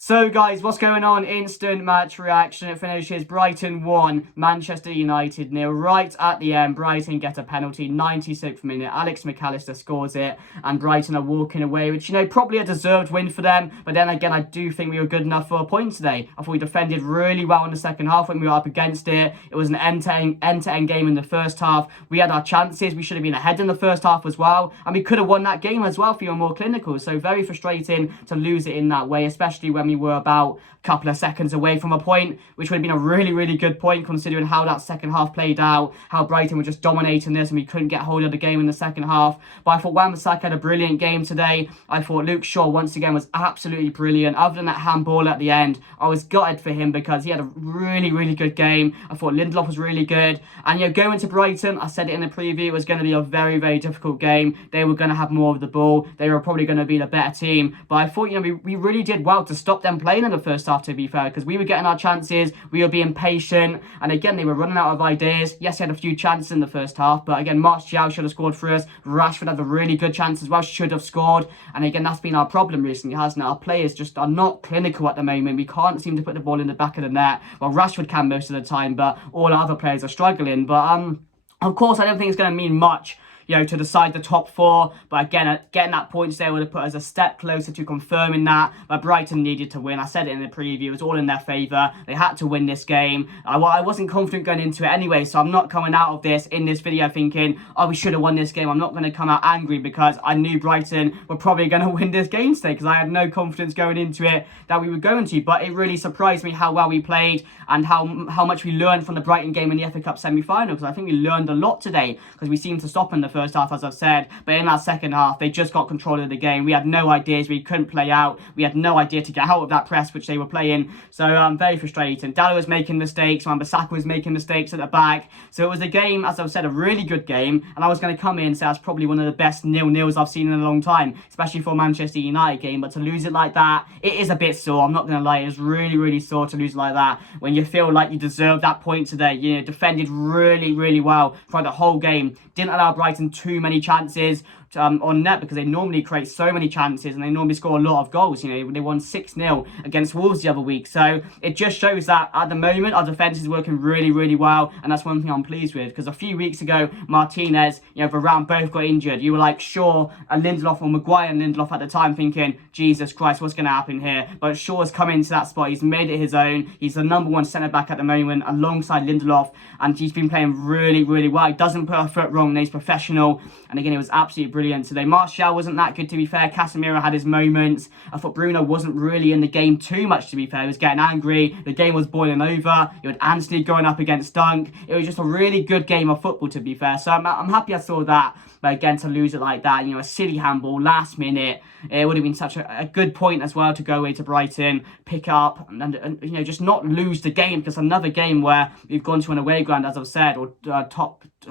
So guys, what's going on? Instant match reaction. It finishes Brighton 1, Manchester United 0. Right at the end, Brighton get a penalty, 96th minute. Alex McAllister scores it, and Brighton are walking away, which, probably a deserved win for them. But then again, I do think we were good enough for a point today. I thought we defended really well in the second half when we were up against it. It was an end-to-end game in the first half. We had our chances. We should have been ahead in the first half as well. And we could have won that game as well if we were more clinical. So very frustrating to lose it in that way, especially when we were about a couple of seconds away from a point, which would have been a really, really good point considering how that second half played out, how Brighton were just dominating this and we couldn't get hold of the game in the second half. But I thought Wan-Bissaka had a brilliant game today. I thought Luke Shaw once again was absolutely brilliant. Other than that handball at the end, I was gutted for him because he had a really, really good game. I thought Lindelof was really good. And going to Brighton, I said it in the preview, it was going to be a very, very difficult game. They were going to have more of the ball. They were probably going to be the better team. But I thought, we really did well to stop them playing in the first half, to be fair, because we were getting our chances, we were being patient, and again, they were running out of ideas. Yes, he had a few chances in the first half, but again, Martial should have scored for us. Rashford had a really good chance as well, should have scored, and again, that's been our problem recently, hasn't it? Our players just are not clinical at the moment. We can't seem to put the ball in the back of the net. Well, Rashford can most of the time, but all our other players are struggling. But of course, I don't think it's going to mean much to decide the top four. But again, getting that point today would have put us a step closer to confirming that. But Brighton needed to win. I said it in the preview. It was all in their favour. They had to win this game. I wasn't confident going into it anyway, so I'm not coming out of this in this video thinking, oh, we should have won this game. I'm not going to come out angry because I knew Brighton were probably going to win this game today because I had no confidence going into it that we were going to. But it really surprised me how well we played and how much we learned from the Brighton game in the FA Cup semi-final, because I think we learned a lot today because we seemed to stop in the first half, as I've said, but in that second half they just got control of the game. We had no ideas, we couldn't play out, we had no idea to get out of that press which they were playing, so very frustrating. Dalot was making mistakes, Wan-Bissaka was making mistakes at the back, so it was a game, as I've said, a really good game, and I was going to come in and say that's probably one of the best 0-0s I've seen in a long time, especially for a Manchester United game. But to lose it like that, it is a bit sore, I'm not going to lie. It's really, really sore to lose like that when you feel like you deserve that point today. Defended really, really well throughout the whole game, didn't allow Brighton too many chances on net because they normally create so many chances and they normally score a lot of goals. They won 6-0 against Wolves the other week, so it just shows that at the moment our defence is working really, really well, and that's one thing I'm pleased with. Because a few weeks ago, Martinez, Varane both got injured. You were like Shaw and Lindelof, or Maguire and Lindelof at the time, thinking, Jesus Christ, what's going to happen here? But Shaw's come into that spot. He's made it his own. He's the number one centre back at the moment alongside Lindelof, and he's been playing really, really well. He doesn't put a foot wrong. He's professional, and again, it was absolutely brilliant today. Martial wasn't that good, to be fair. Casemiro had his moments. I thought Bruno wasn't really in the game too much, to be fair. He was getting angry. The game was boiling over. You had Anthony going up against Dunk. It was just a really good game of football, to be fair. So I'm happy I saw that. But again, to lose it like that, a silly handball last minute, it would have been such a good point as well to go away to Brighton, pick up, and just not lose the game, because another game where we've gone to an away ground, as I've said, or I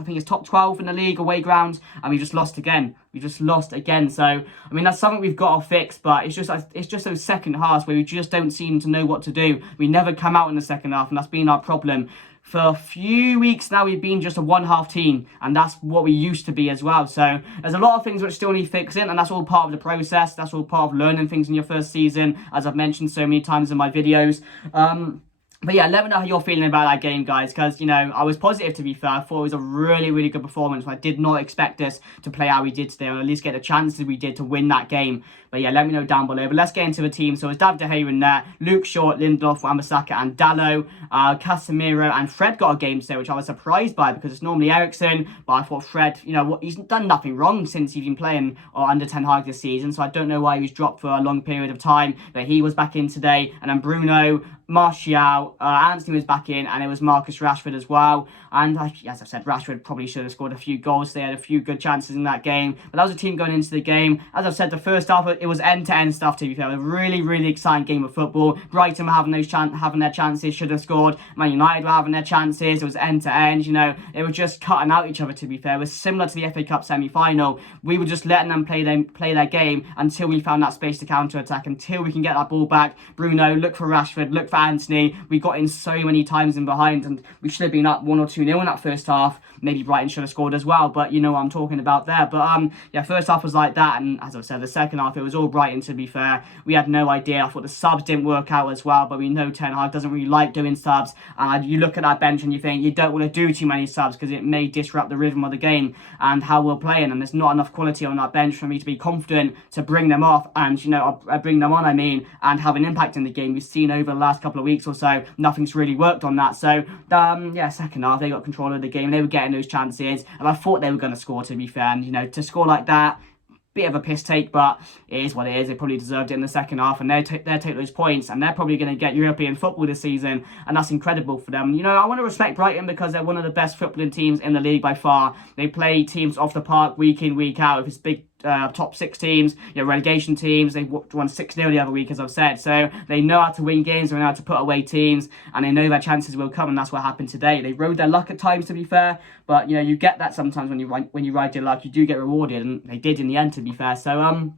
think it's top 12 in the league away ground, and we just lost again. So that's something we've got to fix. But it's just those second halves where we just don't seem to know what to do. We never come out in the second half, and that's been our problem. For a few weeks now, we've been just a one-half team, and that's what we used to be as well. So there's a lot of things which still need fixing, and that's all part of the process. That's all part of learning things in your first season, as I've mentioned so many times in my videos. But yeah, let me know how you're feeling about that game, guys, because, I was positive, to be fair. I thought it was a really, really good performance. I did not expect us to play how we did today, or at least get the chances we did to win that game. But yeah, let me know down below. But let's get into the team. So it's David De Gea in there, Luke Shaw, Lindelof, Wan-Bissaka and Dalot. Casemiro and Fred got a game today, which I was surprised by because it's normally Eriksen. But I thought Fred, he's done nothing wrong since he's been playing under Ten Hag this season. So I don't know why he was dropped for a long period of time. But he was back in today. And then Bruno, Martial, Anthony was back in, and it was Marcus Rashford as well. And as I said, Rashford probably should have scored a few goals. They had a few good chances in that game. But that was a team going into the game. As I've said, the first half, it was end-to-end stuff, to be fair. A really, really exciting game of football. Brighton were having their chances, should have scored. Man United were having their chances. It was end-to-end, They were just cutting out each other, to be fair. It was similar to the FA Cup semi-final. We were just letting them play their game until we found that space to counter-attack, until we can get that ball back. Bruno, look for Rashford, look for Anthony. We got in so many times in behind, and we should have been up 1 or 2-0 in that first half. Maybe Brighton should have scored as well, but you know what I'm talking about there. But yeah, first half was like that, and as I've said, the second half, it was all Brighton, to be fair. We had no idea. I thought the subs didn't work out as well, but we know Ten Hag doesn't really like doing subs. And you look at that bench and you think you don't want to do too many subs because it may disrupt the rhythm of the game and how we're playing. And there's not enough quality on that bench for me to be confident to bring them off and, bring them on, and have an impact in the game. We've seen over the last couple of weeks or so, nothing's really worked on that. So, second half, they got control of the game. They were getting those chances, and I thought they were going to score, to be fair. And, to score like that, bit of a piss take, but it is what it is. They probably deserved it in the second half, and they take those points, and they're probably going to get European football this season, and that's incredible for them. I want to respect Brighton because they're one of the best footballing teams in the league by far. They play teams off the park week in, week out. If it's big top 6 teams, relegation teams, they won 6-0 the other week, as I've said. So they know how to win games, they know how to put away teams, and they know their chances will come, and that's what happened today. They rode their luck at times, to be fair, but you get that sometimes when you ride your luck, you do get rewarded, and they did in the end, to be fair. So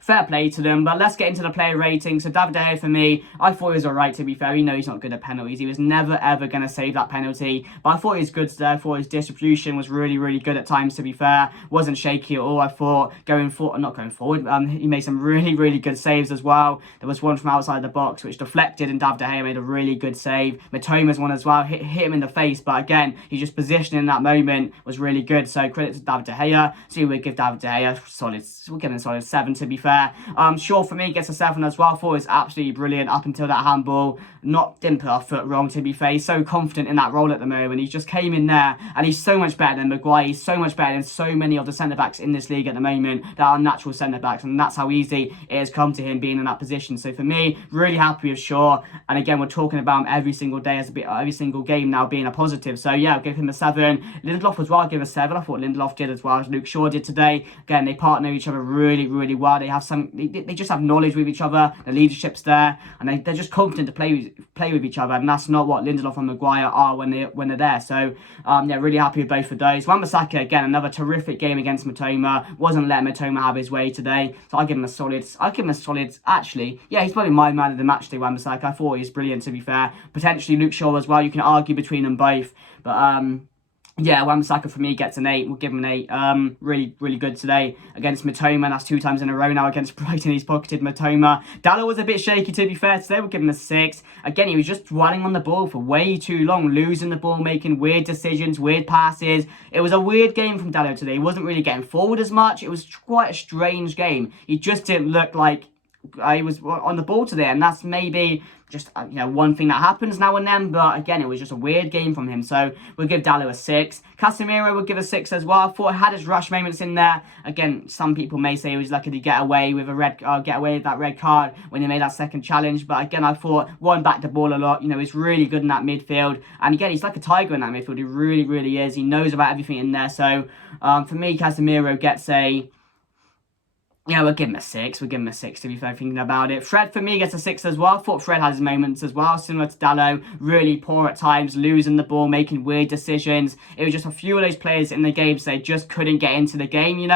fair play to them. But let's get into the player rating. So David De Gea, for me, I thought he was alright, to be fair. We know he's not good at penalties. He was never, ever going to save that penalty. But I thought he was good today. I thought his distribution was really, really good at times, to be fair. Wasn't shaky at all. I thought not going forward, he made some really, really good saves as well. There was one from outside the box which deflected, and David De Gea made a really good save. Mitoma's one as well, hit him in the face. But again, he just positioned in that moment was really good. So credit to David De Gea. So we'll give David De Gea solid. We'll give him a solid 7, to be fair. Shaw, for me, gets a 7 as well. I thought it was absolutely brilliant up until that handball. Didn't put our foot wrong, to be fair. He's so confident in that role at the moment. He just came in there, and he's so much better than Maguire. He's so much better than so many of the centre-backs in this league at the moment that are natural centre-backs, and that's how easy it has come to him being in that position. So for me, really happy with Shaw. And again, we're talking about him every single day, every single game now being a positive. So yeah, I'll give him a 7. Lindelof as well, I'll give a 7. I thought Lindelof did as well as Luke Shaw did today. Again, they partner each other really, really well. They just have knowledge with each other. The leadership's there, and they're just confident to play with each other, and that's not what Lindelof and Maguire are when they're there. So really happy with both of those. Wan-Bissaka, again, another terrific game against Mitoma. Wasn't letting Mitoma have his way today, so I'll give him a solid. Actually, yeah, he's probably my man of the match today, Wan-Bissaka. I thought he was brilliant, to be fair. Potentially Luke Shaw as well. You can argue between them both, but Wan-Bissaka for me gets an 8. We'll give him an 8. Really, really good today against Mitoma. That's 2 times in a row now against Brighton. He's pocketed Mitoma. Dalot was a bit shaky, to be fair. Today we'll give him a 6. Again, he was just dwelling on the ball for way too long, losing the ball, making weird decisions, weird passes. It was a weird game from Dalot today. He wasn't really getting forward as much. It was quite a strange game. He just didn't look like he was on the ball today, and that's maybe just one thing that happens now and then, but again, it was just a weird game from him. So we'll give Dalot a 6. Casemiro will give a 6 as well. I thought he had his rush moments in there. Again, some people may say he was lucky to get away with that red card when he made that second challenge, but again, I thought one backed the ball a lot. He's really good in that midfield, and again, he's like a tiger in that midfield. He really, really is. He knows about everything in there. So for me, Casemiro gets a we'll give him a 6. We'll give him a 6, to be fair, thinking about it. Fred, for me, gets a 6 as well. I thought Fred had his moments as well, similar to Dalot. Really poor at times, losing the ball, making weird decisions. It was just a few of those players in the game, so they just couldn't get into the game,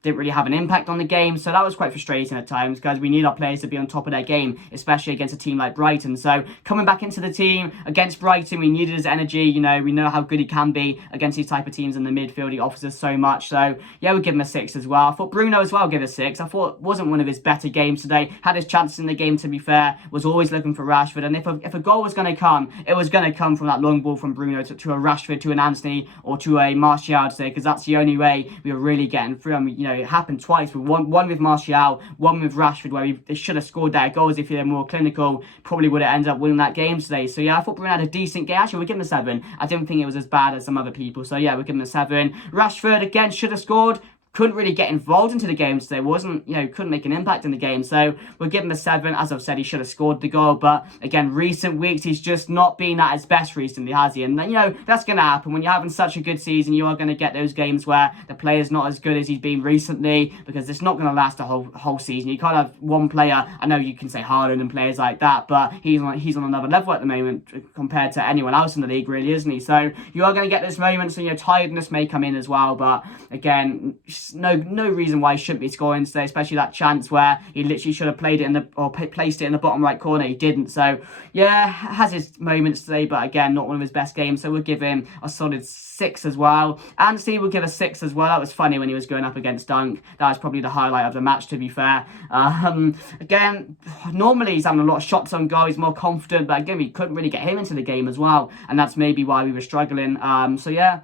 Didn't really have an impact on the game, so that was quite frustrating at times, because we need our players to be on top of their game, especially against a team like Brighton. So, coming back into the team, against Brighton, we needed his energy, we know how good he can be against these type of teams in the midfield. He offers us so much, so, yeah, we'll give him a 6 as well. I thought Bruno as well, give a 6. I thought it wasn't one of his better games today. Had his chances in the game, to be fair. Was always looking for Rashford. And if a goal was going to come, it was going to come from that long ball from Bruno to a Rashford, to an Anthony, or to a Martial today, because that's the only way we were really getting through. And it happened twice. With one with Martial, one with Rashford, where they should have scored their goals if they're more clinical. Probably would have ended up winning that game today. So yeah, I thought Bruno had a decent game. Actually, we'll give him a 7. I didn't think it was as bad as some other people. So yeah, we'll give him a 7. Rashford, again, should have scored. Couldn't really get involved into the game today. Couldn't make an impact in the game. So we'll give him a 7. As I've said, he should have scored the goal. But again, recent weeks, he's just not been at his best recently, has he? And that's going to happen. When you're having such a good season, you are going to get those games where the player's not as good as he's been recently, because it's not going to last the whole season. You can't have one player. I know you can say Haaland and players like that, but he's on another level at the moment compared to anyone else in the league, really, isn't he? So you are going to get those moments, and tiredness may come in as well. But again, no reason why he shouldn't be scoring today, especially that chance where he literally should have played it placed it in the bottom right corner. He didn't. So yeah, has his moments today, but again, not one of his best games. So we'll give him a solid 6 as well. And Steve will give a 6 as well. That was funny when he was going up against Dunk. That was probably the highlight of the match, to be fair. Again, normally he's having a lot of shots on goal. He's more confident, but again, we couldn't really get him into the game as well, and that's maybe why we were struggling. So yeah,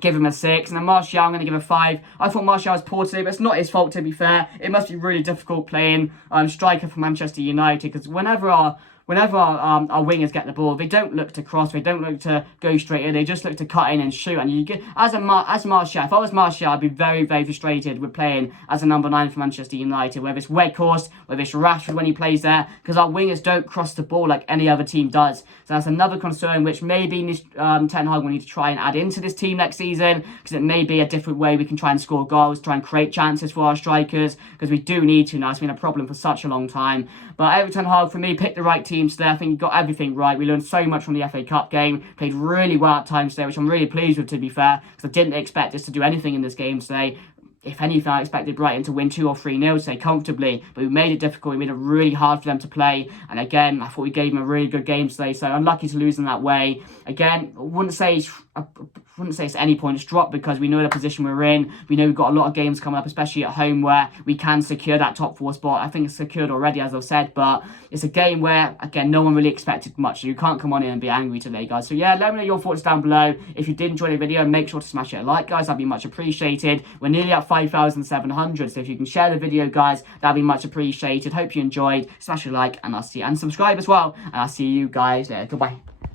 give him a 6. And then Martial, I'm going to give a 5. I thought Martial was poor today, but it's not his fault, to be fair. It must be really difficult playing striker for Manchester United, because whenever our wingers get the ball, they don't look to cross, they don't look to go straight in, they just look to cut in and shoot. And you get, as Martial, if I was Martial, I'd be very, very frustrated with playing as a number 9 for Manchester United, whether it's Weghorst, whether it's Rashford when he plays there, because our wingers don't cross the ball like any other team does. So that's another concern which maybe Ten Hag will need to try and add into this team next season, because it may be a different way we can try and score goals, try and create chances for our strikers, because we do need to now. It's been a problem for such a long time. But Eric Ten Hag, for me, picked the right team today. I think he got everything right. We learned so much from the FA Cup game. Played really well at times today, which I'm really pleased with, to be fair, because I didn't expect us to do anything in this game today. If anything, I expected Brighton to win 2 or 3-0 today comfortably, but we made it difficult. We made it really hard for them to play. And again, I thought we gave them a really good game today, so unlucky to lose in that way. Again, I wouldn't say it's any points dropped, because we know the position we're in. We know we've got a lot of games coming up, especially at home, where we can secure that top 4 spot. I think it's secured already, as I've said, but it's a game where, again, no one really expected much, so you can't come on in and be angry today, guys. So yeah, let me know your thoughts down below. If you did enjoy the video, make sure to smash it a like, guys. That'd be much appreciated. We're nearly at 5,700, so if you can share the video, guys, that'd be much appreciated. Hope you enjoyed. Smash a like, and subscribe as well, and I'll see you guys later. Goodbye.